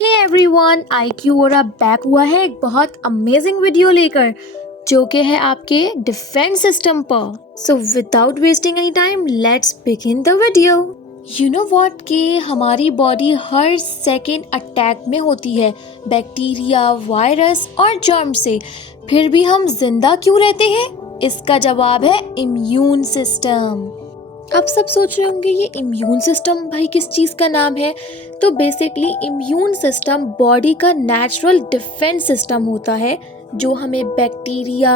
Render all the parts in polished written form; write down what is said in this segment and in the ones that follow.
Hey everyone, IQ और back हुआ है एक बहुत अमेजिंग वीडियो लेकर जो कि है आपके डिफेंस सिस्टम पर। So without wasting any time let's begin the video. You know what कि हमारी बॉडी हर सेकेंड अटैक में होती है बैक्टीरिया, वायरस और जर्म से, फिर भी हम जिंदा क्यों रहते हैं? इसका जवाब है इम्यून सिस्टम। आप सब सोच रहे होंगे ये इम्यून सिस्टम भाई किस चीज़ का नाम है। तो बेसिकली इम्यून सिस्टम बॉडी का नेचुरल डिफेंस सिस्टम होता है जो हमें बैक्टीरिया,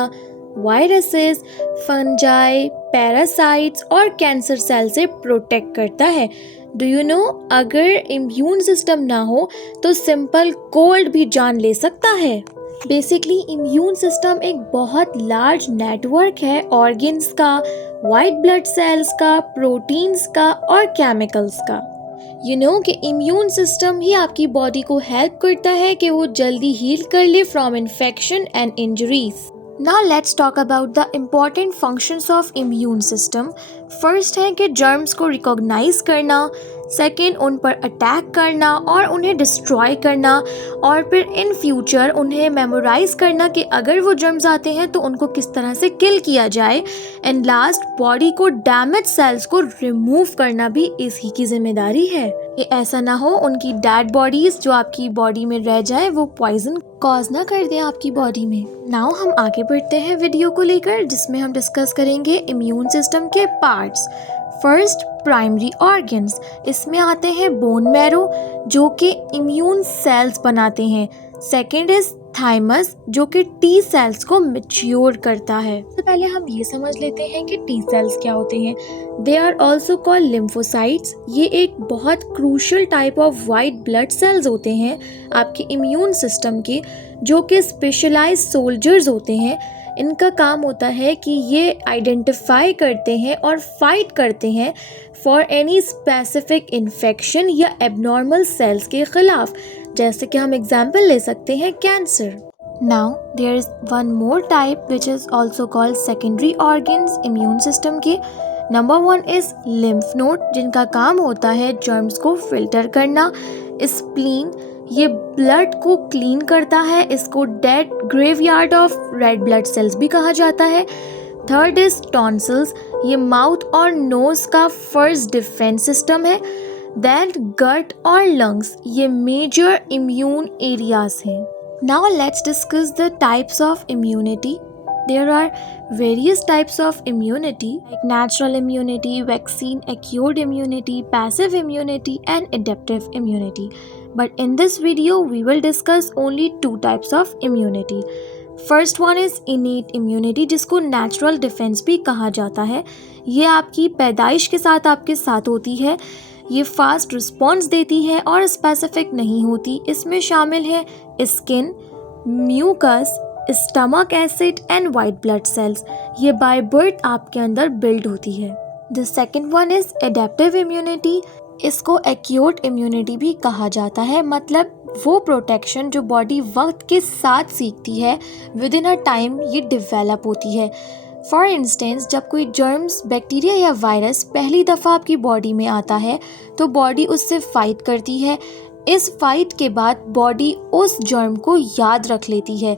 वायरसेस, फंजाई, पैरासाइट्स और कैंसर सेल से प्रोटेक्ट करता है। डू यू नो, अगर इम्यून सिस्टम ना हो तो सिंपल कोल्ड भी जान ले सकता है। बेसिकली इम्यून सिस्टम एक बहुत लार्ज नेटवर्क है ऑर्गन्स का, वाइट ब्लड सेल्स का, प्रोटीन्स का और केमिकल्स का। यू नो कि इम्यून सिस्टम ही आपकी बॉडी को हेल्प करता है कि वो जल्दी हील कर ले from infection and injuries. Now let's talk about the important functions of immune system. First है कि जर्म्स को रिकॉग्नाइज करना, सेकेंड उन पर अटैक करना और उन्हें डिस्ट्रॉय करना, और फिर इन फ्यूचर उन्हें मेमोराइज करना कि अगर वो जर्म्स आते हैं तो उनको किस तरह से किल किया जाए, एंड लास्ट बॉडी को डैमेज सेल्स को रिमूव करना भी इसी की जिम्मेदारी है। ये ऐसा ना हो उनकी डेड बॉडीज जो आपकी बॉडी में रह जाए वो पॉइजन कॉज ना कर दें आपकी बॉडी में। नाउ हम आगे बढ़ते हैं वीडियो को लेकर जिसमें हम डिस्कस करेंगे इम्यून सिस्टम के पार्ट्स। First, primary organs. इसमें आते हैं बोन मैरो जो कि इम्यून सेल्स बनाते हैं। सेकेंड इज थाइमस जो कि टी सेल्स को मैच्योर करता है। तो पहले हम ये समझ लेते हैं कि टी सेल्स क्या होते हैं। They are also called lymphocytes. ये एक बहुत crucial type of white blood cells होते हैं आपके इम्यून सिस्टम के, जो कि स्पेशलाइज सोल्जर्स होते हैं। इनका काम होता है कि ये आइडेंटिफाई करते हैं और फाइट करते हैं फॉर एनी स्पेसिफिक इन्फेक्शन या एबनॉर्मल सेल्स के खिलाफ। जैसे कि हम एग्जाम्पल ले सकते हैं cancer. Now there is one more type which is also called secondary organs immune system के। Number one is lymph node जिनका काम होता है जर्म्स को फिल्टर करना। स्प्लीन, ये ब्लड को क्लीन करता है, इसको dead graveyard of red blood cells भी कहा जाता है। थर्ड इज टॉन्सिल्स, ये माउथ और नोज का फर्स्ट डिफेंस सिस्टम है। देन गट और लंग्स, ये मेजर इम्यून एरियाज हैं। Now let's discuss the types of immunity. There are various types of immunity like natural immunity, vaccine acquired immunity, passive immunity and adaptive immunity. But in this video we will discuss only two types of immunity. First one is innate immunity जिसको natural defense भी कहा जाता है। ये आपकी पैदाइश के साथ होती है। ये फास्ट रिस्पॉन्स देती है और स्पेसिफिक नहीं होती। इसमें शामिल है skin, mucus, stomach acid and white blood cells. ये बाय बर्थ आपके अंदर बिल्ड होती है। The second one is adaptive immunity. इसको एक्यूट इम्यूनिटी भी कहा जाता है, मतलब वो प्रोटेक्शन जो बॉडी वक्त के साथ सीखती है, विद इन अ टाइम ये डिवेलप होती है। फॉर इंस्टेंस, जब कोई जर्म्स, बैक्टीरिया या वायरस पहली दफ़ा आपकी बॉडी में आता है तो बॉडी उससे फाइट करती है। इस फाइट के बाद बॉडी उस जर्म को याद रख लेती है।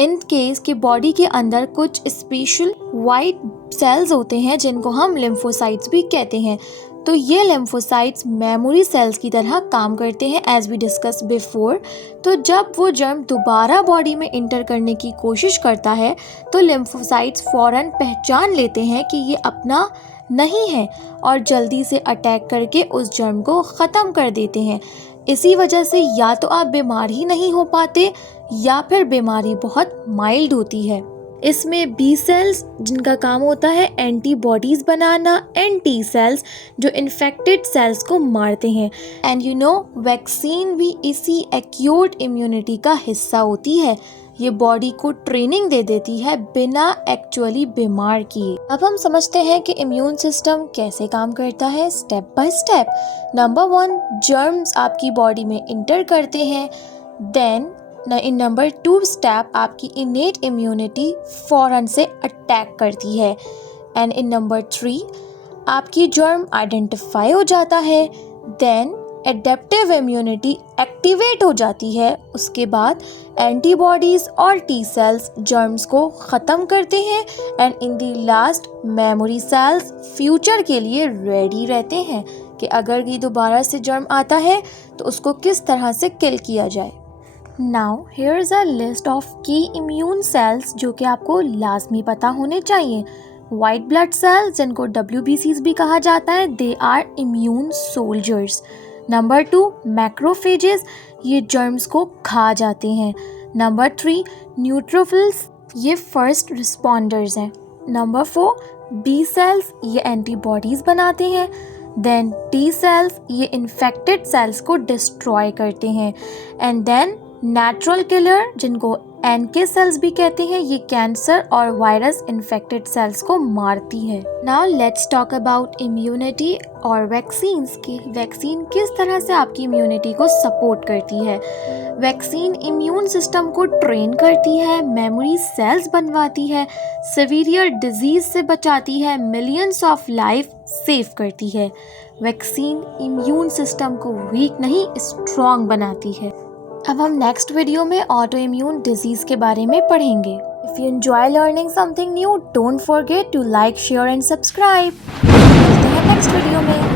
इन केस के बॉडी के अंदर कुछ स्पेशल वाइट सेल्स होते हैं जिनको हम लिम्फोसाइट्स भी कहते हैं। तो ये लिम्फोसाइट्स मेमोरी सेल्स की तरह काम करते हैं एज वी डिस्कस बिफोर। तो जब वो जर्म दोबारा बॉडी में इंटर करने की कोशिश करता है तो लिम्फोसाइट्स फौरन पहचान लेते हैं कि ये अपना नहीं है और जल्दी से अटैक करके उस जर्म को ख़त्म कर देते हैं। इसी वजह से या तो आप बीमार ही नहीं हो पाते या फिर बीमारी बहुत माइल्ड होती है। इसमें बी सेल्स जिनका काम होता है antibodies banana, and T cells जो इन्फेक्टेड सेल्स को मारते हैं। एंड यू नो, वैक्सीन भी इसी एक्यूट इम्यूनिटी का हिस्सा होती है। ये बॉडी को ट्रेनिंग दे देती है बिना एक्चुअली बीमार किए। अब हम समझते हैं कि इम्यून सिस्टम कैसे काम करता है step by step. Number one, germs आपकी बॉडी में इंटर करते हैं। Then in number two step आपकी इनेट इम्यूनिटी फौरन से अटैक करती है। एंड इन नंबर थ्री आपकी जर्म आइडेंटिफाई हो जाता है। देन एडेप्टिव इम्यूनिटी एक्टिवेट हो जाती है, उसके बाद एंटीबॉडीज और टी सेल्स जर्म्स को ख़त्म करते हैं and in the last memory cells future के लिए रेडी रहते हैं कि अगर ये दोबारा से जर्म आता है तो उसको किस तरह से किल किया जाए। Now here is a list of की इम्यून सेल्स जो कि आपको लाजमी पता होने चाहिए। वाइट ब्लड सेल्स जिनको WBCs भी कहा जाता है, they are immune soldiers. Number 2 macrophages, ये जर्म्स को खा जाते हैं। नंबर 3 न्यूट्रोफिल्स, ये फर्स्ट रिस्पॉन्डर्स हैं। नंबर 4 बी सेल्स, ये एंटीबॉडीज़ बनाते हैं। देन टी सेल्स, ये इन्फेक्टेड सेल्स को डिस्ट्रॉय करते हैं। एंड देन नेचुरल किलर जिनको NK सेल्स भी कहते हैं, ये कैंसर और वायरस इन्फेक्टेड सेल्स को मारती है। Now let's talk about immunity और वैक्सीन्स की वैक्सीन किस तरह से आपकी इम्यूनिटी को सपोर्ट करती है। वैक्सीन इम्यून सिस्टम को ट्रेन करती है, मेमोरी सेल्स बनवाती है, सीवियर डिजीज से बचाती है, मिलियंस ऑफ लाइफ सेव करती है। वैक्सीन इम्यून सिस्टम को वीक नहीं स्ट्रॉन्ग बनाती है। अब हम नेक्स्ट वीडियो में ऑटो इम्यून डिजीज़ के बारे में पढ़ेंगे। If you enjoy learning something new, don't forget to like, share and subscribe. मिलते हैं नेक्स्ट वीडियो में।